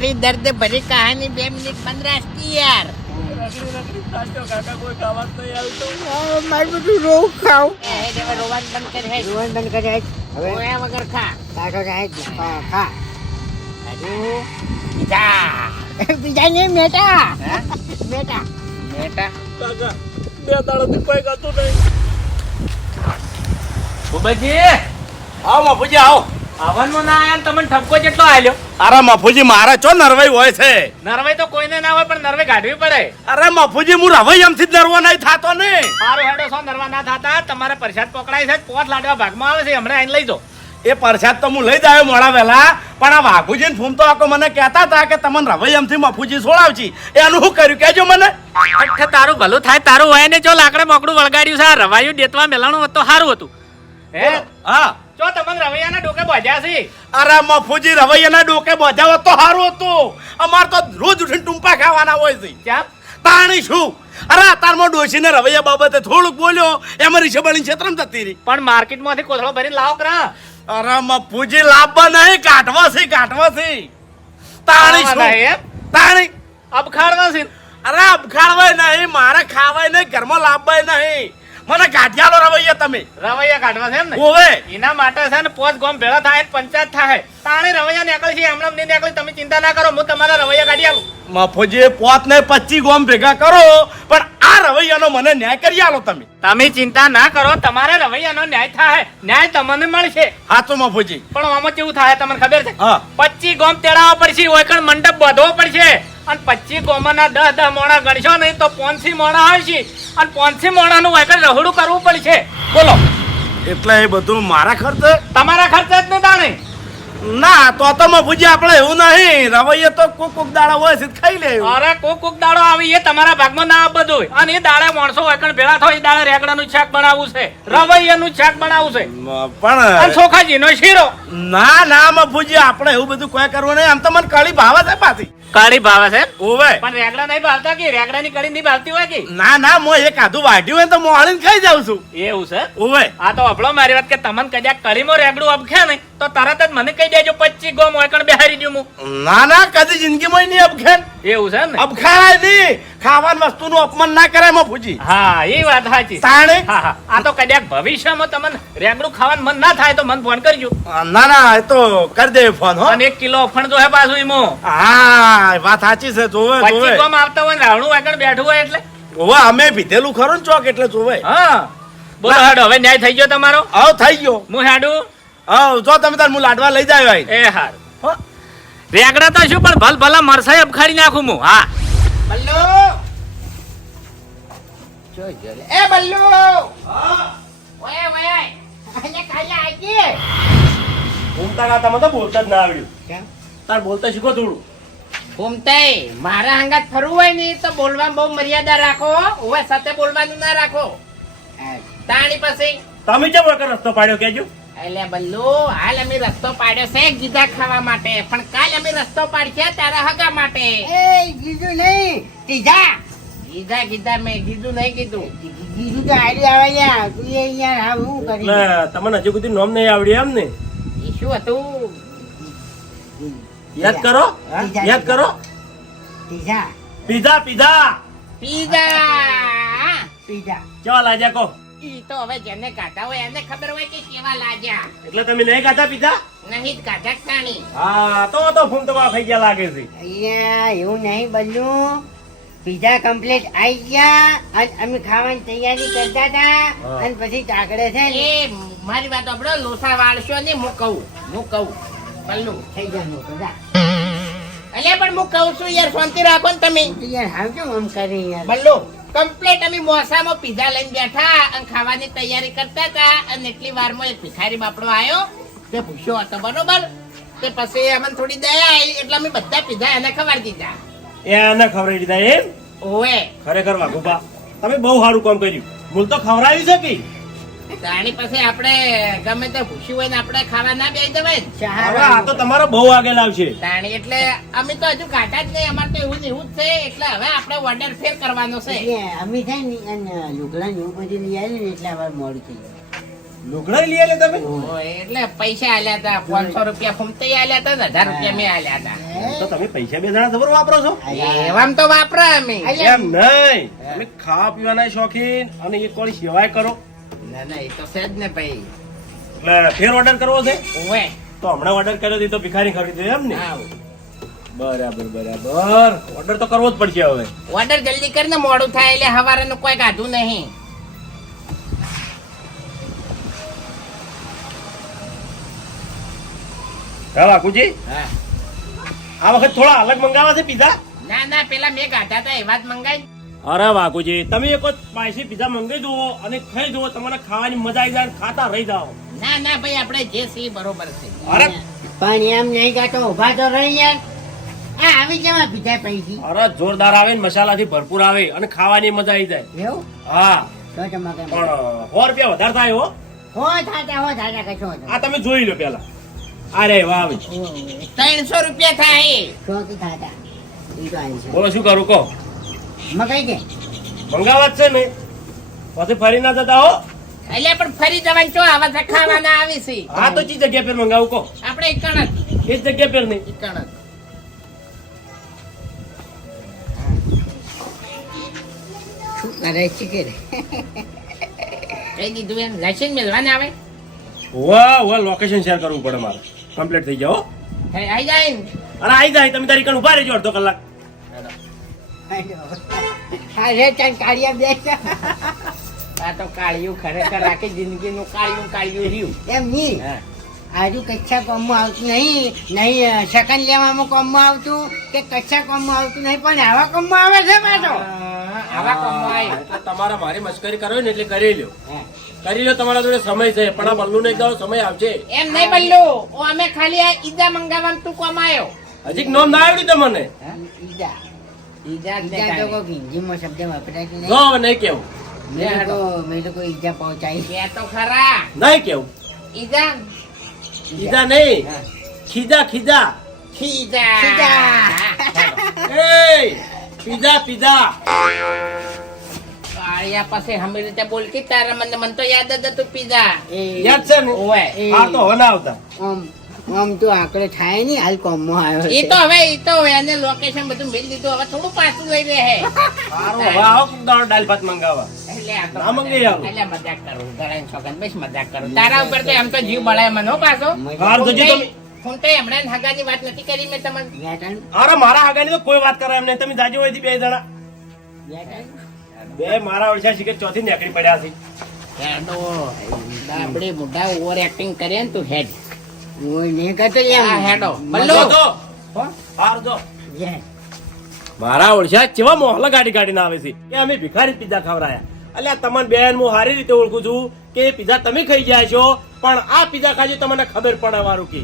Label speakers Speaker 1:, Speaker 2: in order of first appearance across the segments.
Speaker 1: તારી દર્દ ભરી કહાની બે મિનિટ પંદર યાર.
Speaker 2: મારું બધું રોવું ખાવ.
Speaker 1: એ હેડ હવે રોવાનું બંધ કર હેડ.
Speaker 2: રોવાનું બંધ કરે હવે?
Speaker 1: રોયા વગર ખા.
Speaker 2: કાકા કાંઈ ખા ખા.
Speaker 1: હજુ? જા
Speaker 2: બીજા ને મેટા.
Speaker 1: હા?
Speaker 2: મેટા.
Speaker 1: બેટા
Speaker 3: કાકા બે દાડાથી કોઈ કરતું નહીં.
Speaker 4: ભૂપતજી
Speaker 3: આવો મફુજી આવો.
Speaker 4: આવનમાં ના આયા તમને ઠપકો જેટલો આલ્યો
Speaker 3: અરે મફુજી મારા ચો નરવાઈ હોય છે?
Speaker 4: નરવાઈ તો કોઈને ના હોય પણ નરવાઈ કાઢવી પડે.
Speaker 3: અરે મફુજી હું રવાઈ એમથી જ નરવો નહીં થાતો ને.
Speaker 4: મારું હેડો સો નરવા ના થાતા. તમારે પ્રસાદ પકડાય છે પોત લાડવા ભાગમાં આવે છે હમણાં આઈને લઈ જાઓ.
Speaker 3: એ પરસાદ તો હું લઈ જાય મોડા વહેલા પણ આ વાઘુજી ફૂમ તો આખો મને કહેતા હતા કે તમને રવાઈ એમથી મફુજી છોડાવજી એનું શું કર્યું કહેજો મને.
Speaker 4: તારું ભલું થાય તારું હોય ને જો લાકડે મોકડું વળગાડ્યું છે આ રવાયું દેતવા મેલાણું હતું સારું હતું. હે?
Speaker 3: હા.
Speaker 4: જો તમને રવૈયાના ડોકે બોધ્યા છે?
Speaker 3: અરે મફુજી રવૈયાના ડોકે બોજાવો તો સારું હતું. અમાર તો રોજ ઉઠીને ટૂંપા ખાવાના હોય છે.
Speaker 4: ક્યાં
Speaker 3: તાણી શું અરે અતારમાં ડોશીને રવૈયા બાબતે થોડુંક બોલ્યો એમાં રીછબળીને ક્ષેત્રમાં જતી રહી.
Speaker 4: પણ માર્કેટમાંથી કોથળો ભરીને લાવો કરા.
Speaker 3: અરે મફુજી લાભવા નહીં કાઢવા છે કાઢવા છે. તાણી શું તાણી.
Speaker 4: અબખાડવા છે.
Speaker 3: અરે અબખાડવાય નહીં મારે ખાવાય નહીં ઘરમાં લાભવાય નહીં. મને કાઢ્યાલો રવૈયા તમે.
Speaker 4: રવૈયા કાઢવા છે એમ ને?
Speaker 3: ઓવે.
Speaker 4: એના માટે છે ને પોત ગોમ ભેળા થાય ને પંચાયત થાય. તાણે રવૈયા નીકળી છે હમણાં નહીં નીકળી તમે ચિંતા ના કરો હું તમારા રવૈયા કાઢી આલું
Speaker 3: મફુજી પોત ને પચી ગોમ ભેગા કરો પણ આ રવૈયાનો મને ન્યાય કરી આલો તમે.
Speaker 4: તમે ચિંતા ના કરો તમારે રવૈયાનો ન્યાય થાય. ન્યાય તમને મળશે.
Speaker 3: હાચો મફુજી.
Speaker 4: પણ આમાં કેવું થાય તમને ખબર છે?
Speaker 3: હા.
Speaker 4: પચી ગોમ તેડાવવા પડશે ઓયકણ મંડપ બાંધવો પડશે. અને પચી ગોમના દસ દસ મોણા ગણશો નહીં તો પોનસી મોણા આવશે. અને પોનસી મોણાનું ઓયકણ રહોડું કરવું પડશે. બોલો.
Speaker 3: એટલે એ બધું મારા ખર્ચે?
Speaker 4: તમારા ખર્ચે જ નહીં તાણે?
Speaker 3: ના તો તો મફુજી આપણે એવું નહીં. રવૈયે તો કોક કોક દાડા હોય છે ખાઈ લે
Speaker 4: અરે કોક કોક દાડો આવી એ તમારા ભાગમાં ના આ બધું અને એ દાડા માણસો ઓયકણ ભેળા થાય એ દાડા રેગડાનું શાક બનાવવું છે. રવૈયાનું શાક બનાવવું છે.
Speaker 3: પણ
Speaker 4: ચોખાજીનો શીરો.
Speaker 3: ના ના મફુજી આપણે એવું બધું કોઈ કરવું નહીં. આમ તો મને કળી ભાવે છે પાછી.
Speaker 4: કઢી ભાવે છે?
Speaker 3: ઓવે.
Speaker 4: પણ રેગડા નહીં ભાવતા કે? રેગડા ની કઢી નહીં ભાવતી હોય કે?
Speaker 3: ના ના મો એક આધું વાઢ્યું હોય તો મોળીને ખાઈ જાઉં છું.
Speaker 4: એવું છે?
Speaker 3: ઓવે.
Speaker 4: આ તો અપડો મારી વાત કે તમને કદાચ કઢીમાં રેગડું અબખ્યા ને તો તરત જ મને કહી દેજો પચી ગોમ ઓયકણ બેહારી દઉં હું.
Speaker 3: ના ના કદી જિંદગીમાં નહીં અબખે
Speaker 4: એવું છે ને?
Speaker 3: અબખાય નહીં. ખાવાની વસ્તુનું અપમાન ના કરાય મફુજી
Speaker 4: હા એ વાત સાચી.
Speaker 3: તાણે?
Speaker 4: હા હા. આ તો કદાચ ભવિષ્યમાં તમને રેગડું ખાવાનું મન ના થાય તો મને ફોન કરજો.
Speaker 3: ના ના એ તો કરી દે ફોન હો.
Speaker 4: અને એક કિલો અફણ જો હે પાછું ઈમો.
Speaker 3: હા વાત સાચી છે જોવે જોવે.
Speaker 4: પછી કોમ આવતા હોય રાવણું આગળ બેઠું હોય એટલે?
Speaker 3: ઓવે અમે પીધેલું ખરું ચોક એટલે જોવે.
Speaker 4: હા. બોલો હાડો હવે ન્યાય થઈ ગયો તમારો?
Speaker 3: આવ થઈ ગયો.
Speaker 4: હું હાડું?
Speaker 3: આવ જો તમે તાર હું લાડવા લઈ જાય
Speaker 4: એ હાર. રેગડા તો શું પણ ભલ ભલા મરસાઈ અબખાડી નાખું હું હા.
Speaker 1: બલ્લુ! જોજો લે. એ બલ્લુ! ઓય ઓય અહીંયા કાલે
Speaker 3: ઘૂમતા ગાતા મને તો બોલતા જ ના આવડ્યું
Speaker 1: કેમ?
Speaker 3: તાર બોલતા શીખો થોડું.
Speaker 1: ઘૂમતાય મારા હંગાત ફરવું હોય ને તો બોલવામાં બહુ મર્યાદા રાખો ઓવે સાથે બોલવાનું ના રાખો. તાણી પછી.
Speaker 3: તમે કેમ વગર રસ્તો પાડ્યો કેજો
Speaker 1: એટલે બલ્લુ હાલ અમે રસ્તો પાડ્યો છે ગીધા ખાવા માટે. પણ કાલ અમે રસ્તો પાડશે તારા હગા માટે.
Speaker 2: એ ગીધું નહીં. ત્રીજા
Speaker 1: ગીધા ગીધા મેં ગીધું નહીં કીધું
Speaker 2: ગીધું તો આડી આવે યાર તું એ યાર હા હું કરી
Speaker 3: તમને હજુ સુધી નોમ નહીં આવડ્યું એમ ને?
Speaker 1: એ શું હતું?
Speaker 3: યાદ કરો યાદ કરો.
Speaker 2: ત્રીજા
Speaker 3: પીઝા પીઝા.
Speaker 1: પીઝા.
Speaker 2: પીઝા.
Speaker 3: ચાલ આજે કહો?
Speaker 1: ઈ તો હવે જેને કાઢા હોય એને ખબર હોય કે કેવા લાગ્યા.
Speaker 3: એટલે તમે નહીં ખાતા પીઝા
Speaker 1: નહીં જ કાઢા જ
Speaker 3: હા તો તો ફૂમ તો ખાઈ ગયા લાગે છે.
Speaker 2: અહીંયા એવું નહીં બન્યું. પીઝા કમ્પ્લીટ આવી ગયા અને અમે ખાવાની તૈયારી કરતા હતા. અને પછી ચાકડે છે ને
Speaker 1: એ મારી વાત આપડે લોસા વાળશો ને હું કહું હું કહું. બલ્લુ
Speaker 2: થઈ જાય બધા
Speaker 1: અલે પણ હું કહું છું યાર શાંતિ રાખો ને તમે.
Speaker 2: યાર હાવ કેમ આમ કરી યાર.
Speaker 1: બલ્લુ કમ્પ્લેટ અમે મોસામાં પીઝા લઈને બેઠા અને ખાવાની તૈયારી કરતા હતા અને એટલી વારમાં એક ભિખારી બાપડો આવ્યો તે ભૂસ્યો હતો બરોબર? તે પછી અમને થોડી દયા આવી એટલે અમે બધા પીઝા એને ખવાડી દીધા.
Speaker 3: એને ખવડાવી દીધા એમ?
Speaker 1: ઓએ
Speaker 3: ખરેખર વાઘુભા તમે બહુ સારું કામ કર્યું. મૂળ તો ખવડાવી છે કે?
Speaker 1: તાણી પછી આપણે ગમે તે ભૂસી હોય ને આપણે ખાવા ના બેસી દેવાય
Speaker 3: હવે આ તો તમારો બહુ આગળ આવશે
Speaker 1: તાણી એટલે અમે તો હજુ કાઢા જ નહીં અમારે તો એવું ને એવું જ છે એટલે હવે આપણે ઓર્ડર ફેર કરવાનો છે.
Speaker 2: અમે થાય ને અને લુગડા ને એવું બધું લઈ આવ્યું ને એટલે અમારે મોડું થઈ ગયું
Speaker 3: લુગડા લઈ આવ્યા તમે?
Speaker 1: એટલે પૈસા આલ્યા હતા પાંચસો રૂપિયા ફૂમતે આલ્યા હતા ને હજાર રૂપિયા મેં આલ્યા હતા.
Speaker 3: તો તમે પૈસા બે જણા જબર વાપરો છો?
Speaker 1: એવામ તો વાપરા અમે.
Speaker 3: એમ નહીં. તમે ખાવા પીવાના શોખીન અને એક કોની સેવાય કરો.
Speaker 1: ના ના એ તો છે જ ને ભાઈ.
Speaker 3: એટલે ફેર ઓર્ડર કરવો છે?
Speaker 1: ઓવે
Speaker 3: તો હમણાં ઓર્ડર કર્યો તો ભિખારી ખરીદ્યો એમ ને બરાબર બરાબર. ઓર્ડર તો કરવો જ પડશે હવે.
Speaker 1: ઓર્ડર જલ્દી કરીને મોડું થાય એટલે હવારેનું કોઈ કાઢું નહીં.
Speaker 3: હા
Speaker 1: હા.
Speaker 3: આ વખત થોડા અલગ મંગાવા છે પીઝા?
Speaker 1: ના ના પેલા મેં કાઢ્યા હતા એવા જ મંગાઈ.
Speaker 3: અરે વાઘુજી તમે એક સ્પાઈસી પીઝા મંગાવી જુઓ અને ખાઈ જુઓ તમારે ખાવાની મજા આવી જાય ખાતા રહી જાઓ.
Speaker 1: ના ના ભાઈ આપણે જે સી બરોબર છે.
Speaker 3: અરે
Speaker 2: પણ એમ નહીં કાતો ઊભા તો રહી યાર. આ આવી જવા પીઝા પૈસી
Speaker 3: અરે જોરદાર આવે ને મસાલાથી ભરપૂર આવે અને ખાવાની મજા આવી જાય.
Speaker 2: એવું?
Speaker 3: હા.
Speaker 2: તો તમારે
Speaker 3: પણ સો રૂપિયા વધારે થાય હો.
Speaker 2: હો થાતા હો થાતા કશો
Speaker 3: આ તમે જોઈ લો પેલા અરે વાહ
Speaker 1: ત્રણસો રૂપિયા થાય.
Speaker 3: બોલો શું કરું કહો.
Speaker 2: મકાઈ દે.
Speaker 3: મંગાવવા જ છે ને. પછી ફરી ના જતા હો.
Speaker 1: એટલે પણ ફરી જવાનું ચો આવા છે ખાવાના આવી છે.
Speaker 3: હા તો ચી જગ્યા પર મંગાવું કહો.
Speaker 1: આપણે ઇકણ જ
Speaker 3: એ જગ્યા પર નહીં.
Speaker 1: ઇકણ જ
Speaker 2: શું કરે છે કે રે
Speaker 1: કઈ દીધું એમ? લાઇસન્સ મેળવાને આવે?
Speaker 3: વાહ વાહ લોકેશન શેર કરવું પડે મારે. કમ્પ્લીટ થઈ જાઓ
Speaker 1: હે, આઈ જાય અરે
Speaker 3: આઈ આવી જાય તમે તારી કણ ઊભા રહેજો અડધો કલાક.
Speaker 2: હા રે ચાલ કાઢિયા બેસ.
Speaker 1: આ તો કાળિયું ખરેખર આખી જિંદગીનું કાળિયું કાળિયું રહ્યું.
Speaker 2: એમ નહીં. આજુ કચ્છા કોમમાં આવતું નહીં નહીં સેકન્ડ લેવામાં કોમમાં આવતું કે કચ્છા કોમમાં આવતું નહીં પણ આવા કોમમાં આવે છે પાછો.
Speaker 1: આવા કામમાં આવ્યું.
Speaker 3: એટલે તમારે મારી મશ્કરી કરો ને એટલે કરી લ્યો. કરી લો તમારા જોડે સમય છે પણ આ બલ્લુ ને એક સમય આવશે
Speaker 1: એમ નહીં બલ્લુ ઓ અમે ખાલી આ ઈજા મંગાવવાનું તું કોમ આવ્યો
Speaker 3: હજી નોમ ના આવડ્યું તમને?
Speaker 2: ઈજા
Speaker 1: ઈજા
Speaker 2: ઈજા તો
Speaker 1: કાંઈ.
Speaker 2: કોઈ હિન્દીમાં શબ્દ વપરાય
Speaker 3: જો
Speaker 2: નહીં.
Speaker 3: નહીં કેવું.
Speaker 2: મેરે કો મેરે કો ઈજા પહોંચાઈ
Speaker 1: કે તો ખરા.
Speaker 3: નહીં કેવું.
Speaker 1: ઈજા?
Speaker 3: ખીજા નહીં. ખીજા ખીજા.
Speaker 1: ખીજા.
Speaker 2: ખીજા.
Speaker 3: એ પીઝા પીઝા
Speaker 1: કાળિયા પાસે હમી રીતે બોલતી તારા મને મન તો યાદ હતું પીઝા
Speaker 3: યાદ છે ને? તો આવતા
Speaker 2: આમ તો આંકડો થાય નહીં હાલ કોમમાં આવ્યો એ
Speaker 1: તો હવે એ તો હવે એને લોકેશન બધું મેળ દીધું હવે થોડું પાછું લઈ લે હે.
Speaker 3: સારું હવે આવો કોક દાડો દાળ ભાત મંગાવા
Speaker 1: એટલે આ તો
Speaker 3: ના મંગાઈ આવો.
Speaker 1: એટલે મજાક કરું ઘણા છોકન બસ મજાક કરું. તારા ઉપર તો એમ તો જીવ બળાય મને પાછો?
Speaker 3: હારું તો તમે
Speaker 1: તો હમણાં હગાની વાત નથી કરી મેં તમને.
Speaker 3: અરે મારા હગાની તો કોઈ વાત કરે એમને તમે જાજો હોય બે જણા. બે મારા ઓછા શીખે ચોથી નીકળી પડ્યા છે.
Speaker 1: હેડો આપણે મોઢા ઓવર એક્ટિંગ કરે ને તું હેડ.
Speaker 3: મારા ઓળખ્યા કેવા મોહલા ગાડી ગાડીને આવે છે? કે અમે ભિખારી પીઝા ખવડાયા. અલ્યા તમને બેન હું સારી રીતે ઓળખું છું કે પિઝા પીઝા તમે ખાઈ ગયા છો પણ આ પીઝા ખાજે તમને ખબર પડે વારું કે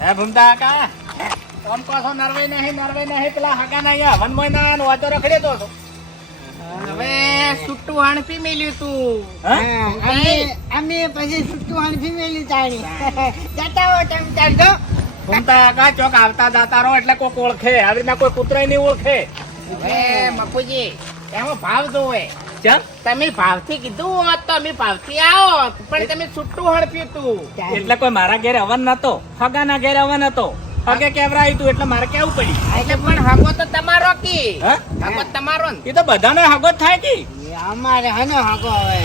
Speaker 1: હે
Speaker 4: ભૂમતા કાકા તમ પાછો નરવે નહીં નરવે નહીં પેલા હગા નહીં વનમોય ના વાતો રખડે તો
Speaker 1: હવે સુટ્ટું હણપી મેલ્યું તું.
Speaker 2: અમે અમે પછી સુટ્ટું હણફી મેલી તાણી. જતા હો તમે ચાલજો
Speaker 4: ભૂમતા કાકા ચોક આવતા જાતા રહો એટલે કોક ઓળખે. આવી રીતના કોઈ કૂતરાય નહીં ઓળખે.
Speaker 1: હવે મકુજી એમાં ભાવ જોવે. તમે ભાવથી કીધું હોત તો અમે ભાવથી આવો પણ તમે છૂટું હડપ્યું તું.
Speaker 4: એટલે કોઈ મારા ઘેર અવન નતો હગાના ઘેર અવન હતો. હગે કેવરાયું તું એટલે મારે કેવું પડ્યું?
Speaker 1: એટલે પણ હગો તો તમારો કી. હગો તમારો ને.
Speaker 4: એ તો બધાને હગો થાય કે.
Speaker 2: અમારે હનો હગો હવે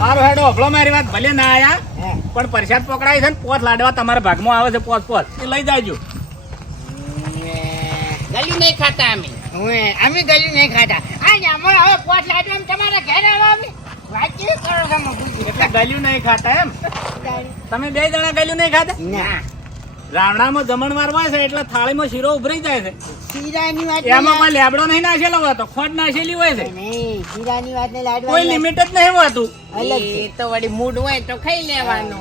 Speaker 4: મારો હેડો અફળો મારી વાત ભલે ના આયા. પણ પ્રસાદ પકડાય છે ને પોત લાડવા તમારા ભાગમાં આવે છે પોત પોત. એ લઈ જાયજો.
Speaker 1: ગલ્યું નહીં ખાતા અમે.
Speaker 2: અમે ગયું નહીં ખાતા. આ હવે પોટ એમ તમારા ઘરે આવવા વાતચીત કરો છો
Speaker 4: એટલે ગલ્યું નહીં ખાતા એમ? તમે બે જણા ગયું નહીં ખાતા?
Speaker 2: ના.
Speaker 4: રાવણામાં જમણવાર હોય છે એટલે થાળીમાં શીરો ઉભરી જાય છે.
Speaker 2: શીરાની વાત
Speaker 4: એમાં કોઈ લેબડો નહીં નાખેલો હતો તો ખોટ નાખેલી હોય છે.
Speaker 2: નહીં શીરાની વાત ને લાડવા
Speaker 4: કોઈ લિમિટ જ નહીં હોતું.
Speaker 1: એ તો વળી મૂડ હોય તો ખાઈ લેવાનું.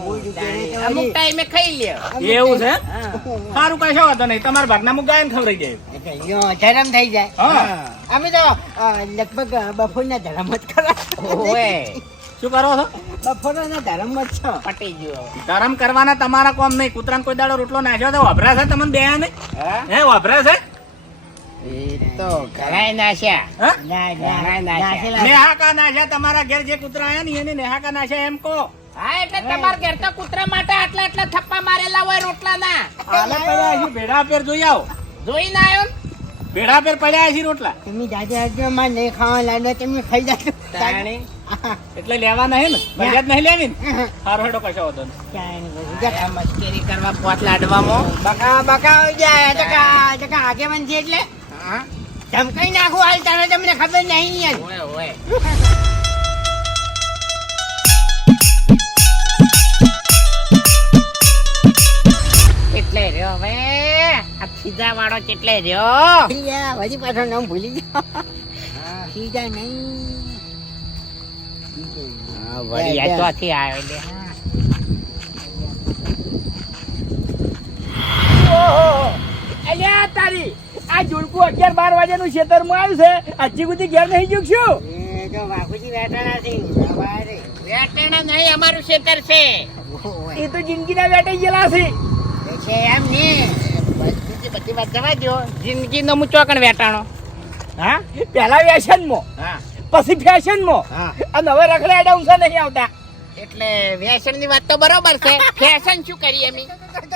Speaker 1: અમુક ટાઈમે ખાઈ લ્યો.
Speaker 4: એવું છે. સારું કશો વાંધો નહીં. તમારા ભાગના મુક ને ખવડાઈ જાય
Speaker 2: ધરમ થઈ જાય.
Speaker 4: હા.
Speaker 2: અમે તો લગભગ બપોરના ધરમ જ કરો
Speaker 4: શું કરો છો?
Speaker 2: બપોરના ધરમ જ છો.
Speaker 1: પટી ગયો.
Speaker 4: ગરમ કરવાના તમારા કોમ નહીં. કૂતરાને કોઈ દાડો રોટલો નાખ્યો તો વાપરા છે તમને બે ને
Speaker 1: હા?
Speaker 4: હે વાપરા છે?
Speaker 1: તો ઘણાય નાશ્યા
Speaker 4: હા?
Speaker 2: ના, ના,
Speaker 1: ઘણાય નાશ્યા.
Speaker 4: નેહાકા નાશા તમારા ઘેર જે કૂતરા આયા ને એને નેહાકા નાશા એમ કહો.
Speaker 1: હા એટલે તમારા ઘેર તો કૂતરા માટે આટલા આટલા થપ્પા મારેલા હોય રોટલાના.
Speaker 4: હાલે પડ્યા ભેડા પેર જોઈ આવો.
Speaker 1: જોઈને આવ્યો બેડા
Speaker 4: પર પેર પડ્યા છે રોટલા.
Speaker 2: તમે જાજે આજે માં નહીં ખાવા લાડવા તમે ખાઈ જાશો
Speaker 4: તાણી. એટલે લેવાના નહીં ને? મજા નહીં લેવી ને? હારો હેડો કશો હતો
Speaker 1: મસ્કરી કરવા પોત લાડવામાં
Speaker 2: બકા બકા હોય જાય જકા જકા આગેવાન છે એટલે?
Speaker 1: હા.
Speaker 2: ધમકાઈ નાખું હાલ તારે તમને ખબર નહીં યાર.
Speaker 1: ઓય ઓય. આ ખીજા વાળો કેટલે રહ્યો?
Speaker 2: હજી પાછો નામ ભૂલી ગયો. સીધા નહીં.
Speaker 1: વળી આ ચોથી આવ્યો લે.
Speaker 5: અલ્યા તારી આ જોડકું અગિયાર બાર વાગ્યાનું ખેતરમાં આવ્યું છે. હજી સુધી ઘેર નહીં ગયું છું
Speaker 2: બાપુજી બેઠા નથી
Speaker 1: વેટાણા નહીં અમારું ખેતર છે.
Speaker 5: એ તો જિંદગીના વેટે ગયેલા છે.
Speaker 2: છે એમ ને.
Speaker 1: બધી બધી વાત જવા દો જિંદગીનો હું ચોકણ વેટાણો.
Speaker 5: હા? પેલા વ્યસનમાં
Speaker 1: હા.
Speaker 5: પછી ફેશનમાં
Speaker 2: હા.
Speaker 5: અને હવે રખડાડા ઊંચા નહીં આવતા.
Speaker 1: એટલે વ્યસનની વાત તો બરોબર છે. ફેશન શું કરીએ અમે?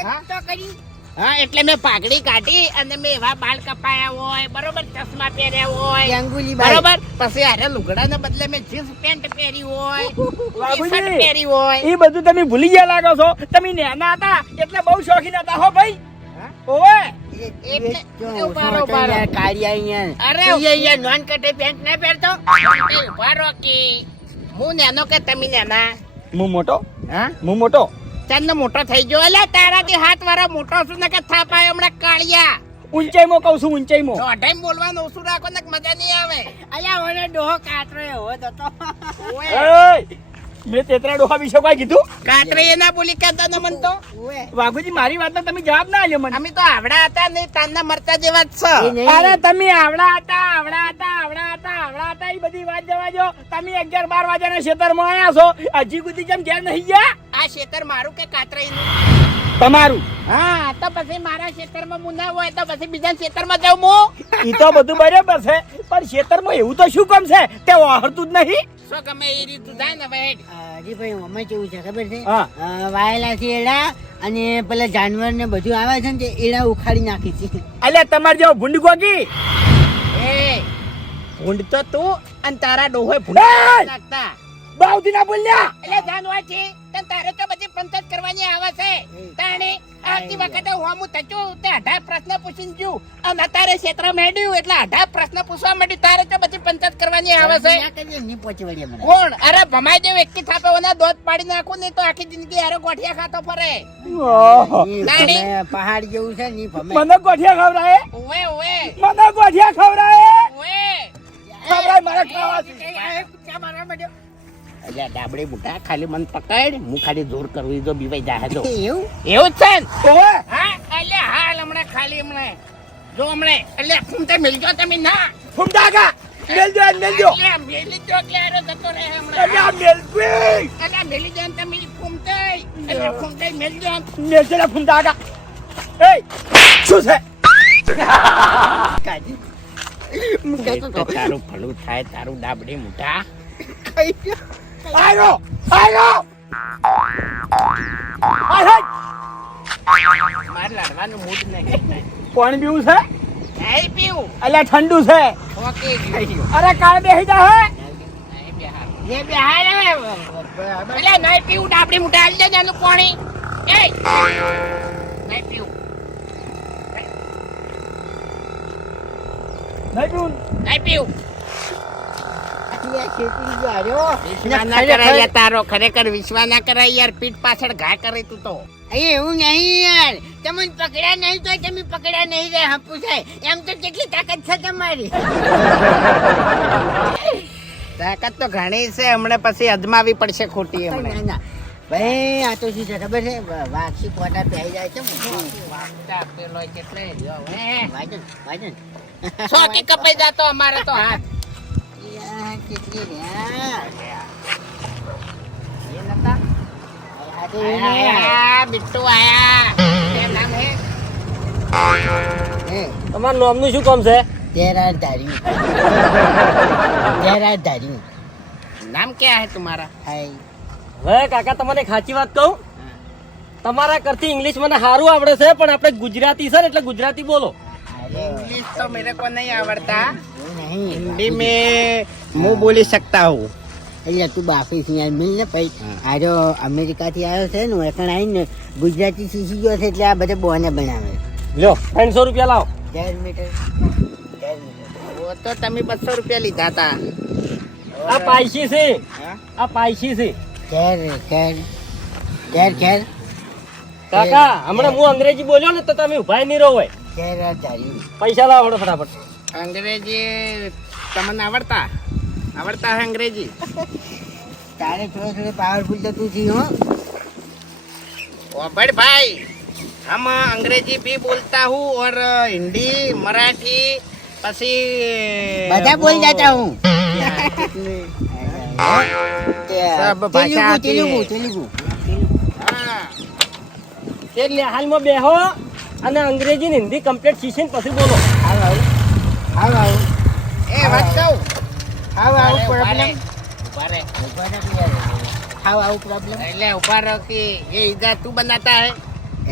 Speaker 1: હા?
Speaker 2: તો કરી.
Speaker 1: હા એટલે મેં પાઘડી કાઢી અને મેં એવા બાલ કપાયા હોય બરોબર ચશ્મા પહેર્યા હોય.
Speaker 2: અંગુલી
Speaker 1: બરોબર? પછી આરે લુગડા ને બદલે મેં જીન્સ પેન્ટ પહેરી હોય
Speaker 5: બાબુજી.
Speaker 1: ટી-શર્ટ પહેરી હોય.
Speaker 5: એ બધું તમે ભૂલી ગયા લાગો છો. તમે નાના હતા એટલે બહુ શોખીન હતા. હો ભાઈ.
Speaker 1: હા? એટલે
Speaker 2: જો,
Speaker 1: ઊભા રહો,
Speaker 2: સો તો
Speaker 1: ઊભા રહો.
Speaker 2: યાર કાળિયા અહીંયા.
Speaker 1: અરે
Speaker 2: તું યાર નોન કટે પેન્ટ ના પહેરતો?
Speaker 1: એ ઊભા હું નેનો કે તમે નેના?
Speaker 5: હું મોટો?
Speaker 1: હા?
Speaker 5: હું મોટો?
Speaker 1: ચાંદ મોટો થઈ ગયો. એટલે તારાથી હાથ વાળા મોટો છું ને કે થાપાય હમણાં કાળિયા.
Speaker 5: મો કહું છું ઊંચાઈ ઊંચાઈમાં
Speaker 1: દોઢાઈ બોલવાનું ઓછું રાખો ને મજા નહીં આવે.
Speaker 2: અલ્યા ઓને ડોહો કાતરો એવો જ
Speaker 1: ઓય.
Speaker 5: મેં તેતરા ડોહા વિશે કોઈ કીધું?
Speaker 1: કાતરે એના બોલી કહેતા ને મન તો?
Speaker 5: વાઘુજી મારી વાતનો તમે જવાબ ના આલ્યો મને.
Speaker 1: અમે તો આવડા હતા ને તાના મરતા જેવા જ છે.
Speaker 5: અરે તમે આવડા હતા આવડા હતા આવડા હતા આવડા હતા એ બધી વાત જવા જો તમે અગિયાર બાર વાગ્યાના ખેતરમાં આયા છો. હજી સુધી કેમ ઘેર નહીં ગયા?
Speaker 1: આ ખેતર મારું કે કાતરાઈ
Speaker 5: તમારું?
Speaker 1: હા તો પછી મારા ખેતરમાં હું હોય તો પછી બીજા ખેતરમાં જાઉં હું.
Speaker 5: ઈ તો બધું બરાબર છે પણ ખેતરમાં એવું તો શું કામ છે? તે વાહરતું જ નહીં.
Speaker 1: શું ગમે એ રીતું થાય ને ભાઈ?
Speaker 2: આ, હરીભાઈ આમાં કેવું છે ખબર છે?
Speaker 5: હા.
Speaker 2: આ, વાયેલા છે એડા અને પેલા જાનવર ને બધું આવે છે ને એડા ઉખાડી નાખી છે.
Speaker 5: અલ્યા તમારે જેવો ભૂંડ ગોગી?
Speaker 1: એ. ભૂંડ તો તું અને તારા ડોહોય
Speaker 5: એય!
Speaker 1: ભૂંડ નાખતા.
Speaker 5: બાવથી ના બોલ્યા
Speaker 1: એટલે જાનવાજી તન તારે તો બધી પંચાયત કરવાની આવે છે તાણે આવતી વખતે હું તચું તે અઢાર પ્રશ્ન પૂછીને જ્યું અને તારે ક્ષેત્ર મેળ્યું એટલે અઢાર પ્રશ્ન પૂછવા માંડી તારે તો બધી પંચાયત કરવાની આવે છે
Speaker 2: ના.
Speaker 1: કોણ અરે ભમાઈ દેવ એકી થાપે ઓના દોત પાડી નાખું નહીં તો આખી જિંદગી અરે ગોઠિયા ખાતો ફરે
Speaker 2: પહાડ જેવું છે ની ભમે.
Speaker 5: મને ગોઠિયા ખવડાવે
Speaker 1: ઓવે ઓવે
Speaker 5: મને ગોઠિયા ખવડાવે
Speaker 1: ઓવે
Speaker 5: ખવડાવે મારા ખાવા છે.
Speaker 1: એટલે ડાબડી બુટા ખાલી મન પકડ હું ખાલી દૂર કરવી જો બીવાઈ જાય જો.
Speaker 2: એવું?
Speaker 1: એવું જ છે ને? હા એટલે હાલ હમણાં ખાલી હમણે. જો હમણે એટલે ફૂમતે મિલ ગયો તમે ના.
Speaker 5: ફૂમતા કા મેલજો
Speaker 1: એટલે મેલી દો એટલે આરો જતો રહે
Speaker 5: અલ્યા
Speaker 1: હમણાં
Speaker 5: મેલપી
Speaker 1: એટલે મેલી દો તમે તમે ખૂમતે એટલે ખૂમતે મેલજો.
Speaker 5: મેલજો ને ફૂમતા કા એ શું છે?
Speaker 2: કાજી. હું તો.
Speaker 1: તારું ભલું થાય તારું ડાબડી મોટા.
Speaker 5: આયો આયો આય
Speaker 1: મારે લડવાનું મૂડ નહીં.
Speaker 5: કોણ પીવું છે?
Speaker 1: નહીં પીવું.
Speaker 5: અલ્યા ઠંડુ છે.
Speaker 1: ઓકે
Speaker 5: અરે કાળ બેસી જા હે.
Speaker 1: એ બેહાર હવે. એટલે નહીં પીવું ડાબડી મોટા હાલ દે એનું પાણી. એ! નહીં પીવું.
Speaker 5: નહીં પીવું.
Speaker 1: નહીં પીવું
Speaker 2: આ ખેતી જો હાર્યો.
Speaker 1: વિશ્વાસ ના કરાય યાર તારો ખરેખર વિશ્વાસ ના કરાય યાર. પીઠ પાછળ ઘા કરે તું તો.
Speaker 2: એવું નહીં યાર. તમને પકડ્યા નહીં તો તમે પકડ્યા નહીં રે હાપુ થાય એમ તો કેટલી તાકાત છે તમારી.
Speaker 1: તાકાત તો ઘણી છે. હમણાં પછી અજમાવી પડશે ખોટી હમણાં
Speaker 2: ભાઈ આ તો શું છે ખબર છે? વાક્ષી કોટા પહેરી જાય છે
Speaker 1: વાગતા પેલો કેટલે.
Speaker 2: વાજન વાજન
Speaker 1: સો કે કપાઈ જાતો અમારે તો હાથ.
Speaker 2: કેટલી રહ્યા.
Speaker 1: એ નતા. બિટ્ટુ આયા. નામ હે?
Speaker 4: તમારું નામનું શું કામ છે?
Speaker 2: ધાર્યું ધાર્યું
Speaker 1: નામ ક્યાં હે તમારા?
Speaker 2: હાય.
Speaker 6: હવે કાકા તમને ખાચી સાચી વાત કહું? તમારા કરતી ઇંગ્લિશ મને સારું આવડે છે પણ આપણે ગુજરાતી છે ને એટલે ગુજરાતી બોલો.
Speaker 1: इंग्लिश तो मेरे को नहीं आवड़ता
Speaker 2: એવું નહીં
Speaker 1: हिंदी में मुंह बोली सकता हूँ
Speaker 2: એટલે તું બાફી છે યાર મિલ ને પછી આજો અમેરિકાથી આવ્યો છે ને એકણ આવીને ગુજરાતી શીખી ગયો છે એટલે આ બધા બોને બનાવે
Speaker 6: લ્યો ત્રણસો રૂપિયા લાવો
Speaker 2: ચાર મીટર ચાર મીટર
Speaker 1: वो तो તમે બસો રૂપિયા લીધા હતા
Speaker 6: આ પાયસી છે
Speaker 1: હા?
Speaker 6: આ પાયસી છે
Speaker 2: ખેર ખેર ખેર ખેર
Speaker 6: કાકા હમણાં હું અંગ્રેજી બોલ્યો ને તો તમે ઉભા નહીં રહો હોય પૈસા લાવો ફટાફટ.
Speaker 1: અંગ્રેજી તમને આવડતા? આવડતા હે અંગ્રેજી?
Speaker 2: તારે થોડો થોડો પાવરફુલ તો તું છી હો.
Speaker 1: ઓ ભાઈ હમ અંગ્રેજી ભી બોલતા હું ઓર હિન્દી મરાઠી પછી
Speaker 2: બધા બોલ જાતા હું. તેલુગુ તેલુગુ
Speaker 1: તેલુગુ.
Speaker 6: હા. હાલમાં બેહો. અને અંગ્રેજી ને હિન્દી કમ્પ્લીટ શીખીને પછી બોલો.
Speaker 2: હાવ આવું હાવ આવું
Speaker 1: એ વાત કહું
Speaker 2: હાવ આવું પ્રોબ્લેમ
Speaker 1: હાવ
Speaker 2: આવું પ્રોબ્લેમ
Speaker 1: એટલે ઊભા રહો કે એ ઈદા તું
Speaker 6: બનાતા
Speaker 2: હે?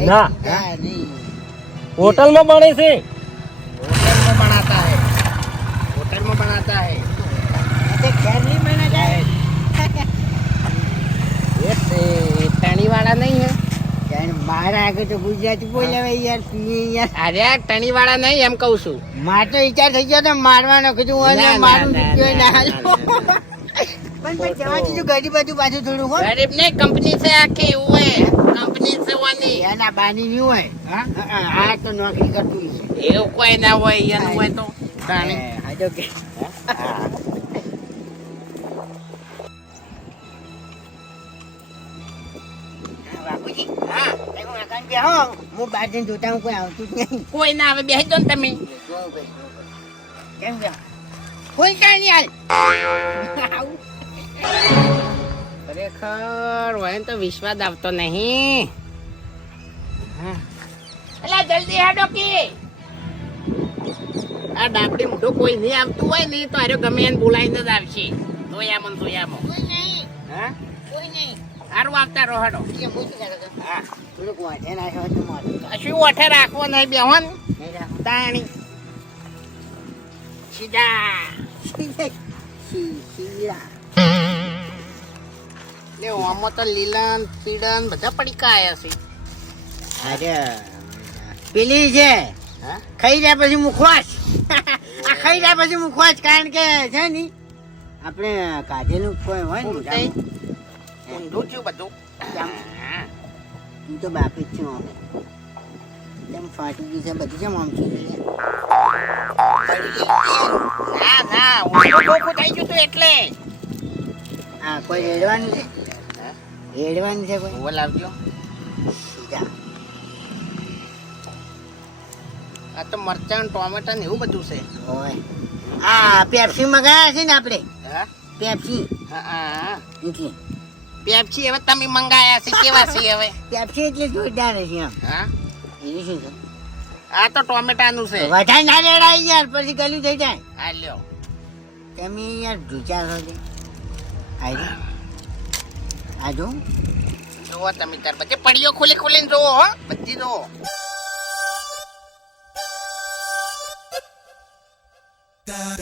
Speaker 2: ના.
Speaker 6: હોટલમાં બને છે.
Speaker 1: હોટલમાં બનાતા હે. હોટલમાં બનાતા હે
Speaker 2: તે ફેમિલી
Speaker 1: મેનેજર એ ત્રણી વાળા નહીં
Speaker 2: હે. બહાર આગળ તો ગુજરાતી બોલે યાર યાર
Speaker 1: અરે ટણી નહીં એમ કહું છું.
Speaker 2: માર તો વિચાર થઈ ગયો તો મારવાનો કીધું મારું દીકરો
Speaker 1: ના
Speaker 2: પણ પાછું થોડું
Speaker 1: કંપની છે આખી હોય. કંપની છે વાની
Speaker 2: એના બાની ની હોય આ તો નોકરી કરતું છે
Speaker 1: એવું કોઈ ના હોય એનું હોય તો.
Speaker 2: તમે મકાન બે હો હું બહાર જઈને જોતા હું કોઈ આવતું જ નહીં.
Speaker 1: કોઈ ના આવે બેસી દો ને તમે.
Speaker 2: જોઉં ભાઈ, જોઉં ભાઈ. કેમ બે કોઈ કાંઈ નહીં હાલ
Speaker 1: ખરેખર હોય તો વિશ્વાસ આવતો નહીં. હા. અલા જલ્દી હેડો કે. આ ડાબડી મોટો કોઈ નહીં આવતું હોય ને તો આરો ગમે એને બોલાવીને જ આવશે. જોયામન જોયામો
Speaker 2: કોઈ નહીં.
Speaker 1: હા?
Speaker 2: કોઈ નહીં.
Speaker 1: સારું આવતા રહો હેડો.
Speaker 2: શું છું?
Speaker 1: હા.
Speaker 2: થોડુંક વાંચે નાખ્યો તો મારું
Speaker 1: કશું ઓઠે રાખવો નહીં બેહોન? તાણી. સીધા. લે આમાં તો લીલન પીડન બધા પડીકા આયા છે.
Speaker 2: અરે પેલી છે.
Speaker 1: હા?
Speaker 2: ખાઈ જાય પછી મુખવાસ આ ખાઈ જાય પછી મુખવાસ કારણ કે છે ને આપણે કાઢેલું કોઈ હોય ને
Speaker 1: ઊંધું થયું બધું? હા.
Speaker 2: તો બાપી જ છું અમે. એમ ફાટી ગયું છે બધું છે આમ છું
Speaker 1: ના ના ઊંધું થઈ ગયું તું એટલે.
Speaker 2: હા કોઈ રેડવાનું છે? રેડવાનું છે કોઈ?
Speaker 1: લાવજો
Speaker 2: સીધા.
Speaker 1: આ તો મરચાં ટોમેટા ને એવું બધું છે.
Speaker 2: ઓય. આ પેપ્સી મગાયા છે ને આપણે
Speaker 1: હા?
Speaker 2: પેપ્સી.
Speaker 1: હા, પેપ્સી હવે તમે મંગાયા છે કેવા છે હવે?
Speaker 2: પેપ્સી એટલે જોરદાર છે આમ
Speaker 1: હા?
Speaker 2: એનું શું છે?
Speaker 1: આ તો ટોમેટાનું છે.
Speaker 2: વધારે ના રેડાય યાર પછી ગલું થઈ જાય.
Speaker 1: હા લ્યો.
Speaker 2: તમે યાર ઢૂચા છો. તે આજો જો
Speaker 1: જુઓ તમે તાર પછી પડીઓ ખોલી ખોલીને જુઓ હો. બધી જુઓ. Da આ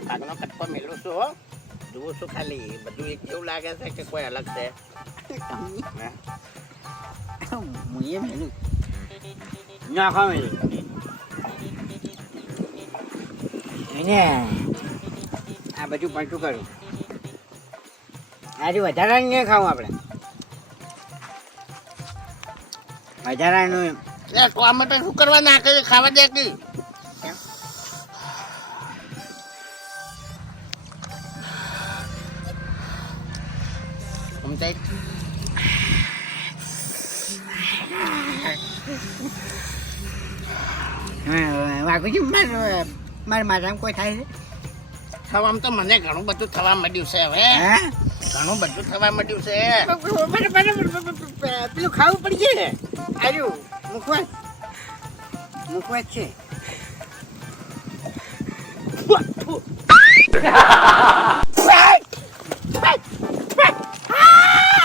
Speaker 1: કાગનો કટકો મેલું છું હો જુઓ છું ખાલી બધું એક જેવું લાગે છે કે કોઈ અલગ છે હે?
Speaker 2: મુએ મેલું નાખો મેલું એને આ બધું પલટું કરું આજે વધારાનું નહીં ખાવું આપણે વધારાનું
Speaker 1: ટોમેટો શું કરવા નાખે ખાવા દે કે
Speaker 2: વાઘુજી માર મારા માથામાં કોઈ થાય છે?
Speaker 1: થવામાં તો મને ઘણું બધું થવા માંડ્યું છે હવે.
Speaker 2: હા?
Speaker 1: ઘણું બધું થવા માંડ્યું છે.
Speaker 2: પેલું ખાવું પડી જાય ને? આર્યું મુખવાસ મુખવાસ છે.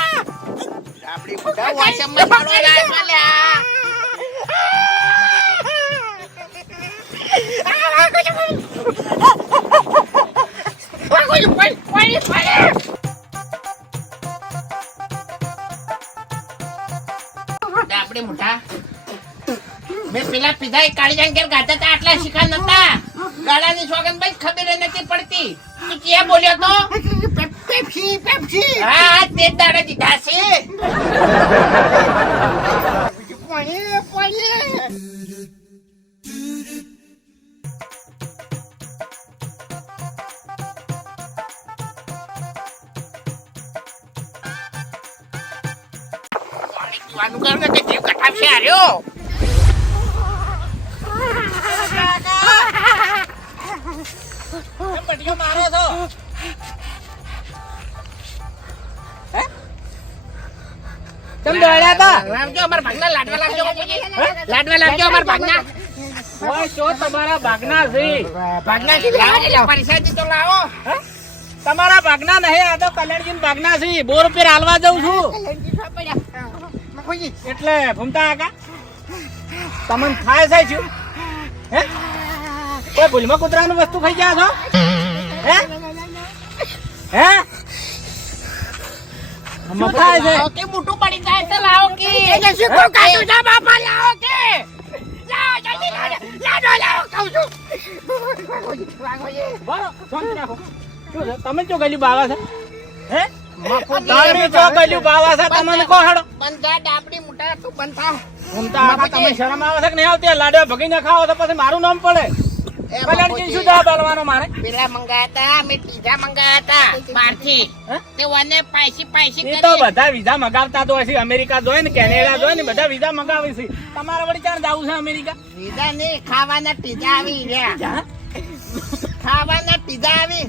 Speaker 1: આપણી બધા વાસણમાં પાડો રાખો આપણે મોટા. આટલા શીખા નતા ગાળાની સોગંદ ખબર નથી પડતી. તું ક્યાં બોલ્યો તો?
Speaker 2: પેપ્સી પેપ્સી
Speaker 1: હા, તે છે.
Speaker 2: પાણી પાણી
Speaker 1: પાણી પીવાનું કર ને કે જીવ કટાવશે
Speaker 4: દોડ્યા તા?
Speaker 1: લાવજો અમાર ભાગના લાડવા લાવજો. લાડવા લાવજો અમાર ભાગના.
Speaker 4: ઓય તમારા ભાગના છે?
Speaker 1: ભાગના લાવો પરિસાદી તો લાવો.
Speaker 4: તમારા ભાગના નહીં આ તો કલ્યાણજી ભાગના છે. બોર પેર હાલવા જઉં છું.
Speaker 2: મફુજી
Speaker 4: એટલે ભૂમતા આકા તમને ખાય છે છું હે? કોઈ ભૂલમાં કૂતરાનું વસ્તુ ખાઈ ગયા છો? હે? હે? શું થાય છે?
Speaker 1: કે? મોટું પડી જાય તો લાવો કે? એને શું કો? કાઢું છે બાપા લાવો કે? લાવો જલ્દી લાવો લાડો લાવો કહું છું.
Speaker 4: બરો શાંતિ બોલો શું છે? તમે શું ગલી બાવા છે? હે? તમે ગયેલું બાવા છે. તમને કહો હેડો?
Speaker 1: બંધા ડાબડી મોટા તું બંધા
Speaker 4: ભૂમતા આકા તમે શરમ આવે છે કે નહીં આવતી? આ લાડવા ભગીને ખાઓ તો પછી મારું નામ પડે.
Speaker 1: એ
Speaker 4: શું જવાબ આલવાનો મારે?
Speaker 1: પેલા મંગાયા હતા મેં પીઝા મંગાયા હતા બહારથી. તે વને પાયસી પાયસી
Speaker 4: એ તો બધા વિઝા મગાવતા તો હશે. અમેરિકા જોય ને કેનેડા જોય ને બધા વિઝા મગાવે છે. તમારે વળી ક્યાં જવું છે અમેરિકા?
Speaker 1: વિઝા નહીં ખાવાના પીઝા આવી ગયા ખાવાના પીઝા આવી.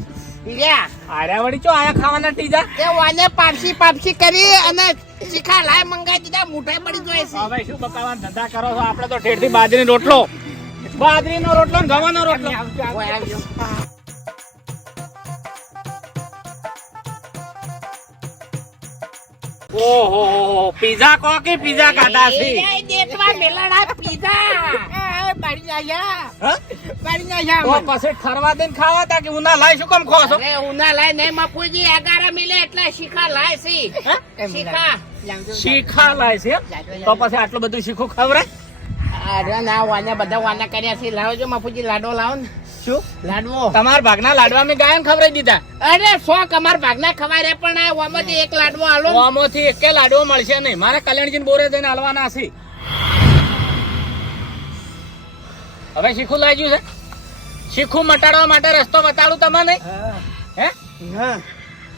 Speaker 1: રહ્યા
Speaker 4: આર્યા વળી ચો આયા ખાવાના ટીજા?
Speaker 1: તે વાને પાપસી પાપસી કરી અને ચીખા લાય મંગાઈ દીધા મોઢે પડી જાય છે.
Speaker 4: હવે શું બકાવાના ધંધા કરો છો? આપણે તો ઠેરથી બાજરી રોટલો. બાજરીનો રોટલો ને ઘઉંનો રોટલો. ઓહો પીઝા કો કે પીઝા ખાધા છે?
Speaker 1: દેશમાં પીઝા.
Speaker 2: બાળી આયા.
Speaker 4: પાડી
Speaker 2: આયા
Speaker 4: પછી ઠરવા દઈને ખાવા તા કે ઉના લાય શું કમ ખો છો?
Speaker 1: અરે ઉના લાય નહીં મફુજી અગારા મિલે એટલે શીખા લાય સી. શીખા.
Speaker 4: શીખા લાય છે તો પછી આટલું બધું શીખો ખવરાય?
Speaker 1: અરે ના વાના બધા વાના કર્યા છે. લાવજો મફુજી લાડો લાવો ને.
Speaker 4: શું?
Speaker 1: લાડવો.
Speaker 4: તમાર ભાગના લાડવા મેં ગાયન ખવડાવી દીધા.
Speaker 1: અરે સો અમાર ભાગના ખવાય પણ આ ઓમાંથી એક લાડવો આલો.
Speaker 4: ઓમોથી એકે લાડવો મળશે નહીં. મારે કલ્યાણજી બોરે જઈને હાલવાના છે. હવે શીખું લાગ્યું છે? શીખું મટાડવા માટે રસ્તો બતાડું તમને? હે.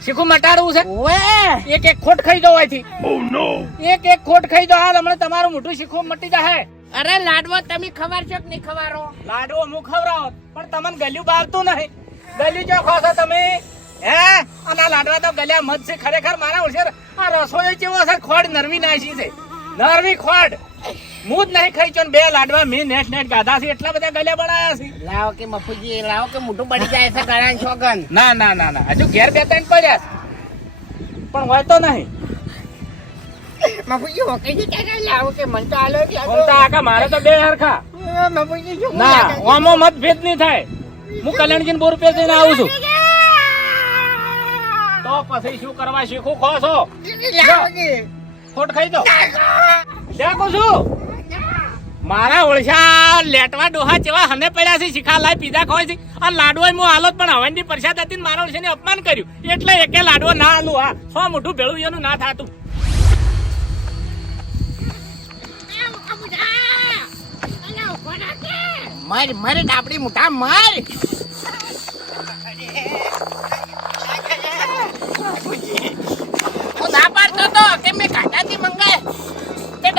Speaker 4: શીખું મટાડવું છે?
Speaker 1: ઓએ
Speaker 4: એક એક ખોટ ખાઈ દો અહીંથી એક એક ખોટ ખાઈ દો. હાલ હમણાં તમારું મોટું શીખું મટી જાય
Speaker 1: અરે લાડવો તમે ખબર છો કે નહીં ખવારો?
Speaker 4: લાડવો હું ખવડાવો પણ તમને ગલ્યું બાવતું નહીં. ગલ્યું જો ખો છો તમે? હે? અને આ લાડવા તો ગલ્યા મત છે. ખરેખર મારા ઓળશે આ રસોઈ જેવો છે. ખોડ નરવી નાશી છે. નરવી ખોડ. હું જ નહીં ખાઈ છું ને બે લાડવા મેં નેટ નેટ ગાધા છે એટલા બધા ગલે બનાયા છે.
Speaker 1: લાવો કે મફુજી લાવો કે મોટું પડી જાય છે ગળા છોગન
Speaker 4: ના ના ના ના હજુ ઘેર બે ત્રણ પડ્યા છે. પણ હોય તો નહીં.
Speaker 2: મફુજી હોકે છે ક્યાં લાવો કે મન તો આલો કે
Speaker 4: બોલતા
Speaker 2: તો
Speaker 4: આકા મારે તો બે હરખા
Speaker 2: મફુજી શું
Speaker 4: ના ઓમો મત ભેદ નહીં થાય. હું કલ્યાણજી બોર રૂપિયા દઈને આવું છું. તો પછી શું કરવા શીખું? ખો છો. ખોટ ખાઈ દો. છું? મારા ઓળશા લેટવા ડોહા જેવા હને પડ્યા છે શીખા લાય પીઝા ખવાય છે. આ લાડવો હું હાલત પણ હવાની પ્રસાદ હતી મારા ઓળશે અપમાન કર્યું. એટલે એકે લાડવો ના હાલું હા. સો મોટું ભેળું એનું ના થાતું.
Speaker 1: મર મર ડાબડી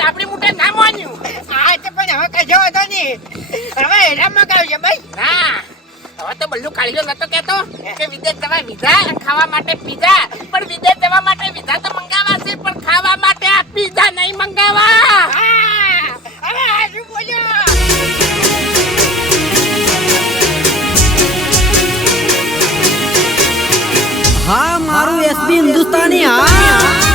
Speaker 1: આપણી મોટા ના માન્યું. હા તે પણ હવે
Speaker 2: કશો હતો નહીં. હવે એના મગાવજે ભાઈ.
Speaker 1: ના હવે તો બલ્લુ કાળીયો નતો કેતો કે વિદેશ જવા વિઝા ખાવા માટે પીઝા. પણ વિદેશ જવા માટે વિઝા તો મંગાવા છે પણ ખાવા માટે આ પીઝા નહીં મંગાવા હવે શું બોલ્યો?
Speaker 2: હા મારું એસબી હિન્દુસ્તાની હા.